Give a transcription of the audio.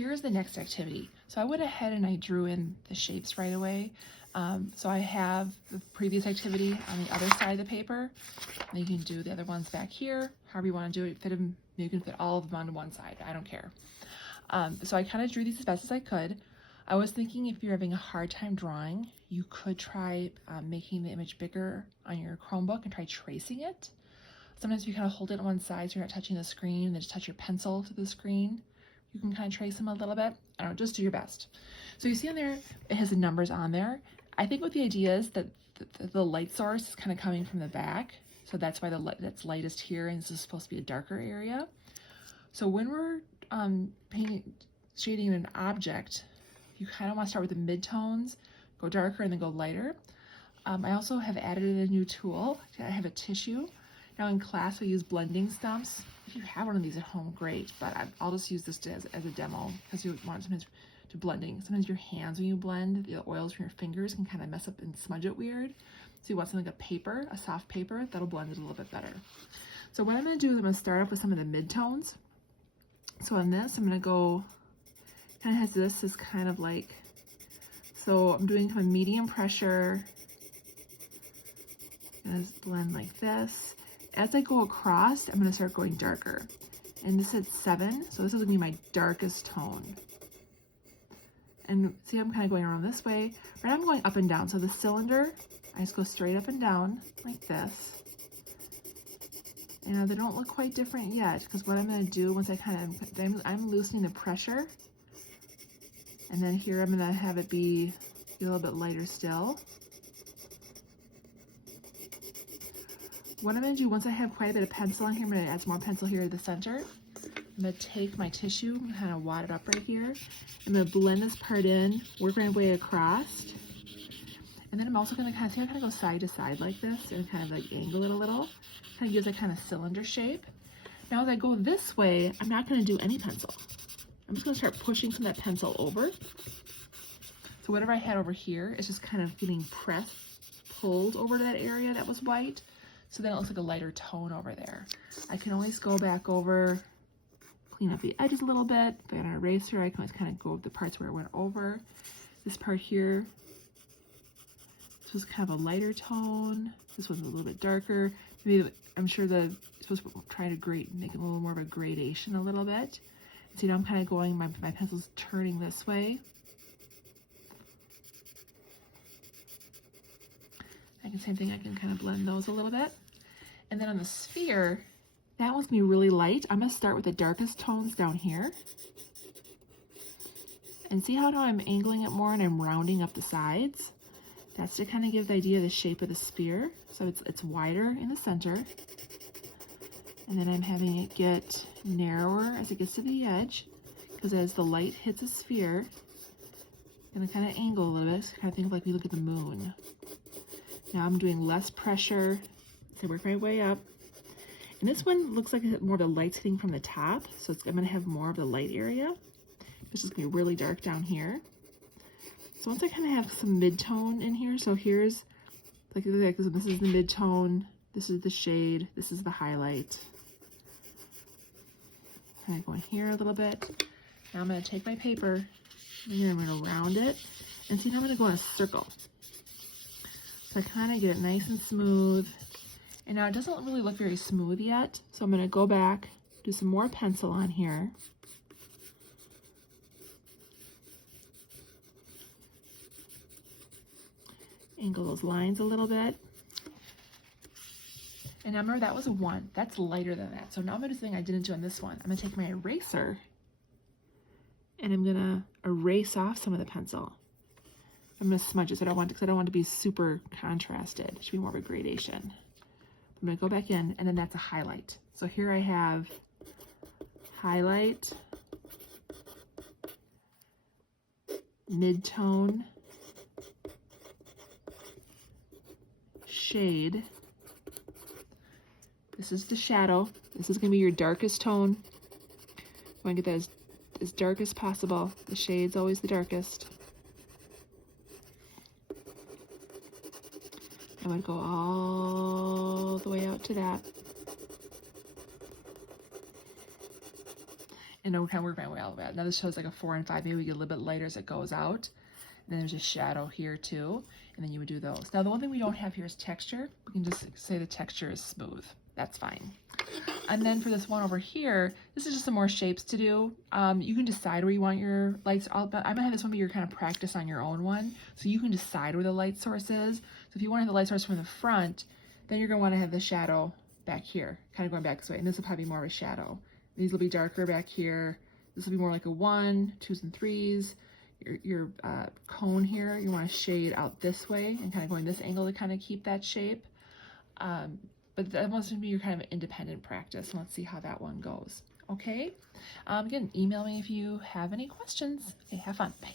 here's the next activity. So I went ahead and I drew in the shapes right away. So I have the previous activity on the other side of the paper. And you can do the other ones back here, however you want to do it. Fit them, you can fit all of them on one side. I don't care. So I kind of drew these as best as I could. I was thinking if you're having a hard time drawing, you could try making the image bigger on your Chromebook and try tracing it. Sometimes if you kind of hold it on one side so you're not touching the screen and then just touch your pencil to the screen, you can kind of trace them a little bit. I don't know, just do your best. So you see on there, it has the numbers on there. I think what the idea is that the light source is kind of coming from the back. So that's why the light that's lightest here, and this is supposed to be a darker area. So when we're shading an object, you kind of want to start with the midtones, go darker and then go lighter. I also have added in a new tool. I have a tissue. Now in class we use blending stumps. If you have one of these at home, great, but I'll just use this as a demo because you want sometimes to blending. Sometimes your hands when you blend, the oils from your fingers can kind of mess up and smudge it weird. So you want something like a paper, a soft paper, that'll blend it a little bit better. So what I'm going to do is I'm going to start off with some of the midtones. So on this, I'm going to go, kind of has this is kind of like, so I'm doing kind of medium pressure. I'm going to blend like this. As I go across, I'm going to start going darker. And this is 7, so this is going to be my darkest tone. And see, I'm kind of going around this way. Right now I'm going up and down. So the cylinder, I just go straight up and down like this. And they don't look quite different yet, because what I'm going to do once I kind of, I'm loosening the pressure. And then here I'm going to have it be a little bit lighter still. What I'm going to do once I have quite a bit of pencil on here, I'm going to add some more pencil here at the center. I'm going to take my tissue and kind of wad it up right here. I'm going to blend this part in, work my way across. And then I'm also going to kind of see, I kind of go side to side like this and kind of like angle it a little. Kind of gives a kind of cylinder shape. Now as I go this way, I'm not going to do any pencil. I'm just going to start pushing some of that pencil over. So whatever I had over here is just kind of getting pressed, pulled over to that area that was white. So then it looks like a lighter tone over there. I can always go back over, clean up the edges a little bit. If I got an eraser, I can always kind of go over the parts where it went over. This part here, this was kind of a lighter tone. This one's a little bit darker. Maybe I'm sure I'm supposed to try to make it a little more of a gradation a little bit. See, now I'm kind of going, my pencil's turning this way. Same thing, I can kind of blend those a little bit. And then on the sphere, that one's gonna be really light. I'm gonna start with the darkest tones down here. And see how now I'm angling it more and I'm rounding up the sides? That's to kind of give the idea of the shape of the sphere. So it's wider in the center. And then I'm having it get narrower as it gets to the edge, because as the light hits a sphere, I'm gonna kind of angle a little bit, so kind of think of like we look at the moon. Now I'm doing less pressure, so I work my way up. And this one looks like more of a light hitting from the top, so I'm gonna have more of the light area. This is gonna be really dark down here. So once I kind of have some mid-tone in here, so here's, this is the mid-tone, this is the shade, this is the highlight. Kind of going here a little bit. Now I'm gonna take my paper, and here I'm gonna round it, and see now I'm gonna go in a circle. So I kind of get it nice and smooth. And now it doesn't really look very smooth yet. So I'm going to go back, do some more pencil on here. Angle those lines a little bit. And now remember that was a 1. That's lighter than that. So now I'm going to do something I didn't do on this one. I'm going to take my eraser and I'm going to erase off some of the pencil. I'm going to smudge it because I don't want it to be super contrasted. It should be more of a gradation. I'm going to go back in, and then that's a highlight. So here I have highlight, mid-tone, shade. This is the shadow. This is going to be your darkest tone. You want to get that as dark as possible. The shade's always the darkest. I would go all the way out to that. And then we're kind of working our way all the way out. Now this shows like a 4 and 5. Maybe we get a little bit lighter as it goes out. And then there's a shadow here too. And then you would do those. Now the one thing we don't have here is texture. We can just say the texture is smooth. That's fine. And then for this one over here, this is just some more shapes to do. You can decide where you want your lights. I'm gonna have this one be your kind of practice on your own one. So you can decide where the light source is. So if you want to have the light source from the front, then you're gonna want to have the shadow back here, kind of going back this way. And this will probably be more of a shadow. These will be darker back here. This will be more like a 1, 2s, and 3s. Your cone here, you want to shade out this way and kind of going this angle to kind of keep that shape. But that wants to be your kind of independent practice. Let's see how that one goes. Okay. Again, email me if you have any questions. Okay, have fun. Bye.